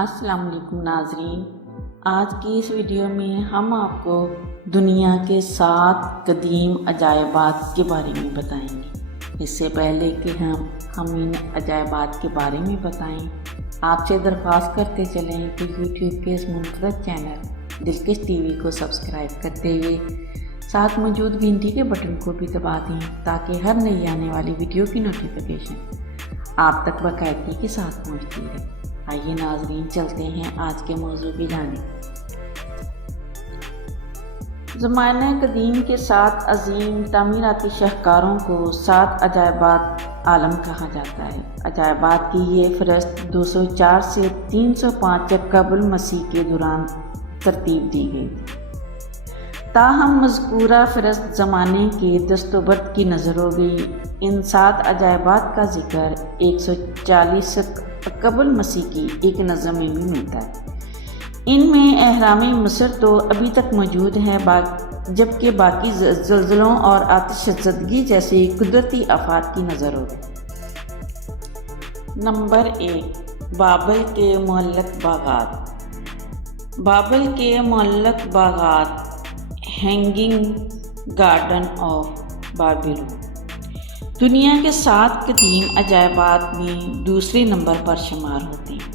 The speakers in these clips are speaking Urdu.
السلام علیکم ناظرین، آج کی اس ویڈیو میں ہم آپ کو دنیا کے 7 قدیم عجائبات کے بارے میں بتائیں گے۔ اس سے پہلے کہ ہم ان عجائبات کے بارے میں بتائیں، آپ سے درخواست کرتے چلیں کہ یوٹیوب کے اس منفرد چینل دلکش ٹی وی کو سبسکرائب کرتے ہوئے ساتھ موجود گھنٹی کے بٹن کو بھی دبا دیں تاکہ ہر نئی آنے والی ویڈیو کی نوٹیفیکیشن آپ تک باقاعدگی کے ساتھ پہنچتی رہے۔ آئیے ناظرین، چلتے ہیں آج کے موضوع کی جانب۔ زمانہ قدیم کے 7 عظیم تعمیراتی شاہکاروں کو 7 عجائبات عالم کہا جاتا ہے۔ عجائبات کی یہ فہرست 204 سے 305 قبل مسیح کے دوران ترتیب دی گئی، تاہم مذکورہ فہرست زمانے کے دست و برد کی نظر ہو گئی۔ ان 7 عجائبات کا ذکر 140 قبل مسیح کی ایک نظم میں بھی ملتا ہے۔ ان میں اہرام مصر تو ابھی تک موجود ہیں، جبکہ باقی زلزلوں اور آتش زدگی جیسے قدرتی آفات کی نظر ہو گئی۔ نمبر 1، بابل کے معلق باغات۔ بابل کے معلق باغات، ہینگنگ گارڈن آف بابلون، دنیا کے 7 قدیم عجائبات میں دوسرے نمبر پر شمار ہوتے ہیں،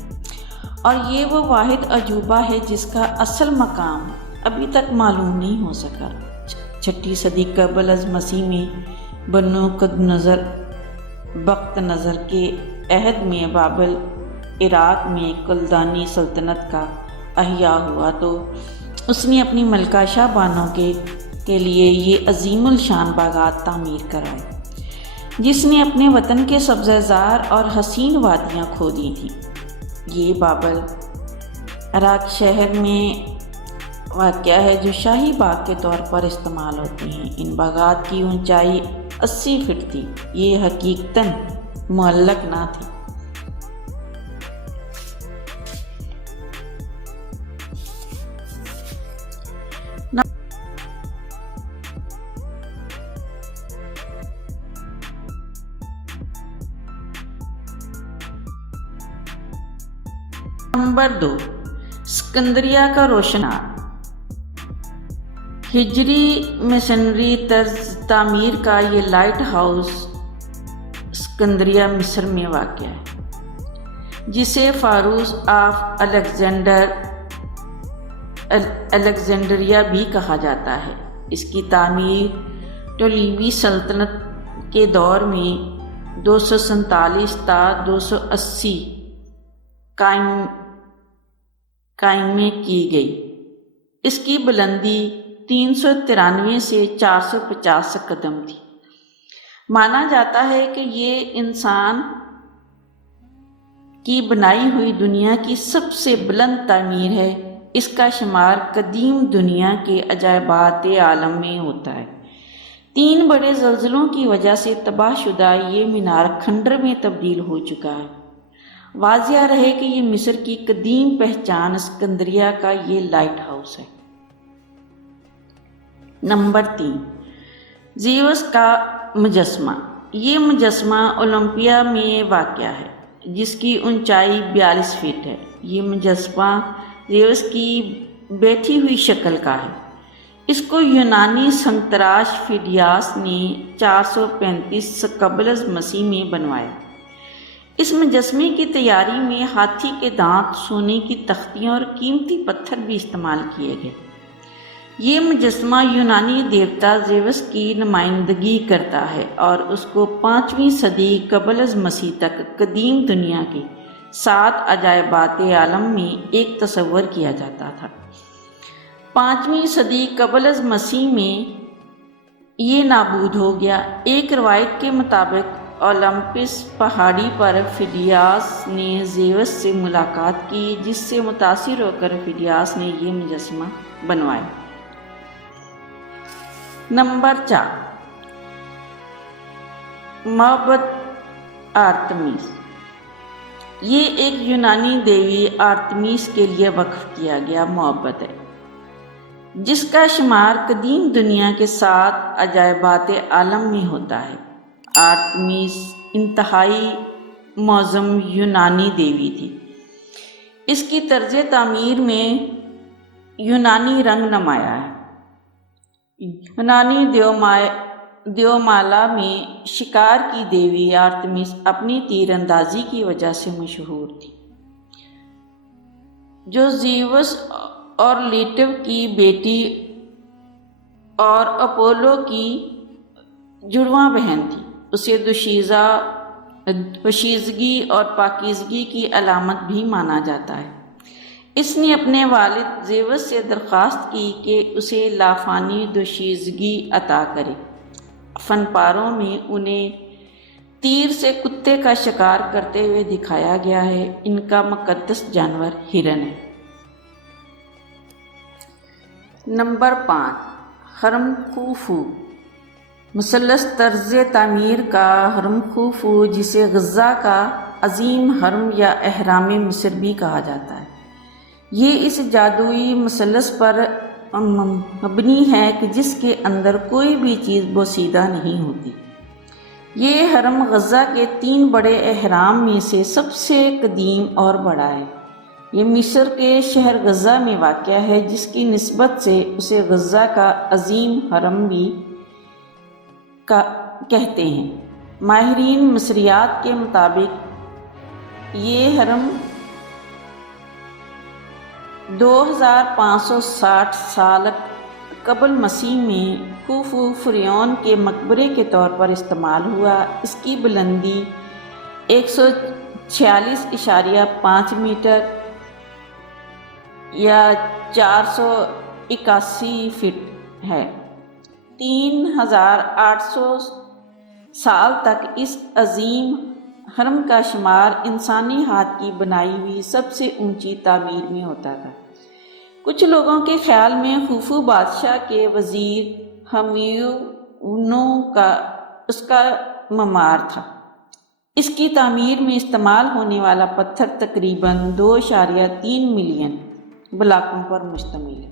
اور یہ وہ واحد عجوبہ ہے جس کا اصل مقام ابھی تک معلوم نہیں ہو سکا۔ 6 صدی قبل از مسیح میں بنو قدنظر بخت نظر کے عہد میں بابل عراق میں کلدانی سلطنت کا احیاء ہوا تو اس نے اپنی ملکہ شاہ بانو کے لیے یہ عظیم الشان باغات تعمیر کرائے، جس نے اپنے وطن کے سبزہ زار اور حسین وادیاں کھو دی تھیں۔ یہ بابل عراق شہر میں واقع ہے جو شاہی باغ کے طور پر استعمال ہوتے ہیں۔ ان باغات کی اونچائی 80 فٹ تھی۔ یہ حقیقتاً معلق نہ تھی۔ نمبر 2، اسکندریہ کا روشنار۔ ہجری میسنری طرز تعمیر کا یہ لائٹ ہاؤس اسکندریہ مصر میں واقع ہے، جسے فاروس آف الیگزینڈریا بھی کہا جاتا ہے۔ اس کی تعمیر ٹولیوی سلطنت کے دور میں 247 تا 280 قائم میں کی گئی۔ اس کی بلندی 393 سے 450 قدم تھی۔ مانا جاتا ہے کہ یہ انسان کی بنائی ہوئی دنیا کی سب سے بلند تعمیر ہے۔ اس کا شمار قدیم دنیا کے عجائبات عالم میں ہوتا ہے۔ 3 بڑے زلزلوں کی وجہ سے تباہ شدہ یہ مینار کھنڈر میں تبدیل ہو چکا ہے۔ واضح رہے کہ یہ مصر کی قدیم پہچان اسکندریہ کا یہ لائٹ ہاؤس ہے۔ نمبر 3، زیوس کا مجسمہ۔ یہ مجسمہ اولمپیا میں واقع ہے، جس کی اونچائی 42 فٹ ہے۔ یہ مجسمہ زیوس کی بیٹھی ہوئی شکل کا ہے۔ اس کو یونانی سنتراش فیڈیاس نے 435 قبل از مسیح میں بنوایا۔ اس مجسمے کی تیاری میں ہاتھی کے دانت، سونے کی تختیاں اور قیمتی پتھر بھی استعمال کیے گئے۔ یہ مجسمہ یونانی دیوتا زیوس کی نمائندگی کرتا ہے اور اس کو 5ویں صدی قبل از مسیح تک قدیم دنیا کے 7 عجائبات عالم میں ایک تصور کیا جاتا تھا۔ 5ویں صدی قبل از مسیح میں یہ نابود ہو گیا۔ ایک روایت کے مطابق اولمپس پہاڑی پر فیڈیاس نے زیوس سے ملاقات کی، جس سے متاثر ہو کر فیڈیاس نے یہ مجسمہ بنوایا۔ نمبر 4، معبد آرتمیس۔ یہ ایک یونانی دیوی آرتمیس کے لیے وقف کیا گیا معبد ہے، جس کا شمار قدیم دنیا کے 7 عجائبات عالم میں ہوتا ہے۔ آرتمیس انتہائی معظم یونانی دیوی تھی۔ اس کی طرز تعمیر میں یونانی رنگ نمایاں ہے۔ یونانی دیومالا میں شکار کی دیوی آرتمس اپنی تیر اندازی کی وجہ سے مشہور تھی، جو زیوس اور لیٹو کی بیٹی اور اپولو کی جڑواں بہن تھی۔ اسے پشیزگی اور پاکیزگی کی علامت بھی مانا جاتا ہے۔ اس نے اپنے والد زیوس سے درخواست کی کہ اسے لافانی دوشیزگی عطا کرے۔ فن پاروں میں انہیں تیر سے کتے کا شکار کرتے ہوئے دکھایا گیا ہے۔ ان کا مقدس جانور ہرن ہے۔ نمبر 5، ہرم خوفو۔ مثلث طرز تعمیر کا ہرم خوفو، جسے غزہ کا عظیم ہرم یا اہرام مصر بھی کہا جاتا ہے، یہ اس جادوئی مثلث پر مبنی ہے کہ جس کے اندر کوئی بھی چیز بوسیدہ نہیں ہوتی۔ یہ ہرم غزہ کے 3 بڑے اہرام میں سے سب سے قدیم اور بڑا ہے۔ یہ مصر کے شہر غزہ میں واقع ہے، جس کی نسبت سے اسے غزہ کا عظیم ہرم بھی کہتے ہیں۔ ماہرین مصریات کے مطابق یہ ہرم 2560 سال قبل مسیح میں خوفو فرعون کے مقبرے کے طور پر استعمال ہوا۔ اس کی بلندی 146.5 میٹر یا 481 فٹ ہے۔ 3800 سال تک اس عظیم ہرم کا شمار انسانی ہاتھ کی بنائی ہوئی سب سے اونچی تعمیر میں ہوتا تھا۔ کچھ لوگوں کے خیال میں خوفو بادشاہ کے وزیر ہمیونو اس کا معمار تھا۔ اس کی تعمیر میں استعمال ہونے والا پتھر تقریباً 2.3 ملین بلاکوں پر مشتمل ہے۔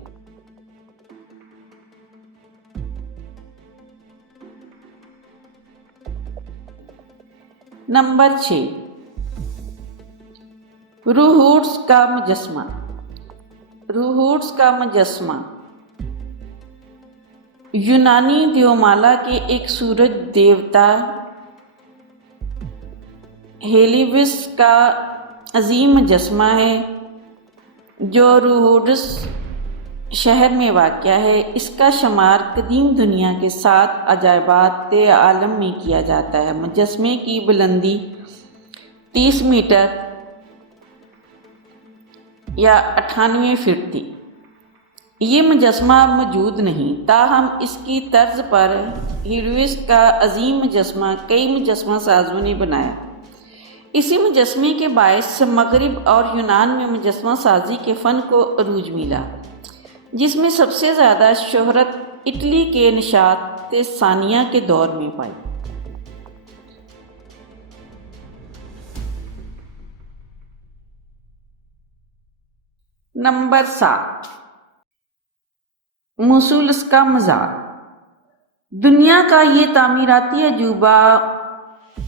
نمبر 6، روہوٹس کا مجسمہ۔ روہوٹس کا مجسمہ یونانی دیومالا کے ایک سورج دیوتا ہیلیوس کا عظیم مجسمہ ہے، جو روہوٹس شہر میں واقع ہے۔ اس کا شمار قدیم دنیا کے 7 عجائبات عالم میں کیا جاتا ہے۔ مجسمے کی بلندی 30 میٹر یا 98 فٹ تھی۔ یہ مجسمہ موجود نہیں، تاہم اس کی طرز پر ہیلیوس کا عظیم مجسمہ کئی مجسمہ سازوں نے بنایا۔ اسی مجسمے کے باعث مغرب اور یونان میں مجسمہ سازی کے فن کو عروج ملا، جس میں سب سے زیادہ شہرت اٹلی کے نشاط ثانیہ کے دور میں پائی۔ نمبر 7، موسولس کا مزار۔ دنیا کا یہ تعمیراتی عجوبہ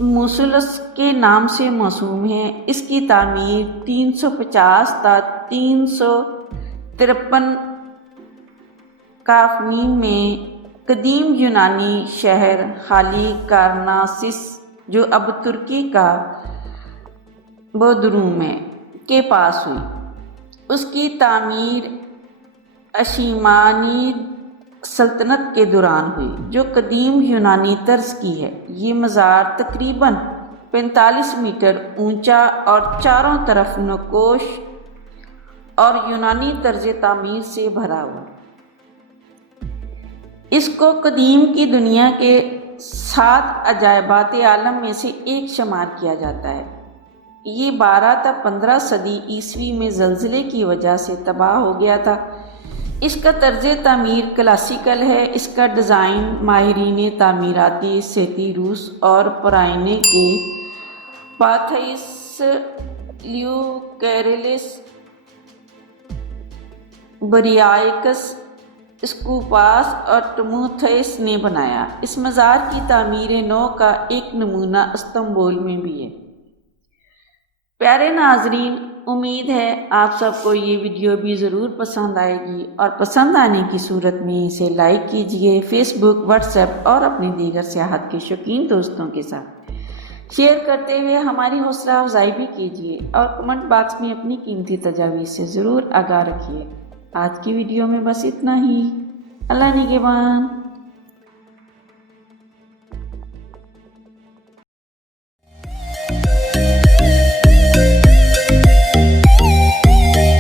موسولس کے نام سے موسوم ہے۔ اس کی تعمیر 350 تا 353 قافنی میں قدیم یونانی شہر ہالی کارناسس، جو اب ترکی کا بودروم ہے، کے پاس ہوئی۔ اس کی تعمیر اشیمانید سلطنت کے دوران ہوئی، جو قدیم یونانی طرز کی ہے۔ یہ مزار تقریباً 45 میٹر اونچا اور چاروں طرف نقوش اور یونانی طرز تعمیر سے بھرا ہوا۔ اس کو قدیم کی دنیا کے 7 عجائبات عالم میں سے ایک شمار کیا جاتا ہے۔ یہ 12 تا 15 صدی عیسوی میں زلزلے کی وجہ سے تباہ ہو گیا تھا۔ اس کا طرز تعمیر کلاسیکل ہے۔ اس کا ڈیزائن ماہرین تعمیراتی سیتی روس اور پرائنے کے پاتھیس لیوکیرلس بریائکس اسکوپاس اور ٹموتھیس نے بنایا۔ اس مزار کی تعمیر نو کا ایک نمونہ استنبول میں بھی ہے۔ پیارے ناظرین، امید ہے آپ سب کو یہ ویڈیو بھی ضرور پسند آئے گی، اور پسند آنے کی صورت میں اسے لائک کیجئے، فیس بک، واٹس ایپ اور اپنے دیگر سیاحت کے شوقین دوستوں کے ساتھ شیئر کرتے ہوئے ہماری حوصلہ افزائی بھی کیجیے، اور کمنٹ باکس میں اپنی قیمتی تجاویز سے ضرور آگاہ رکھیے۔ آج کی ویڈیو میں بس اتنا ہی۔ اللہ نگہبان۔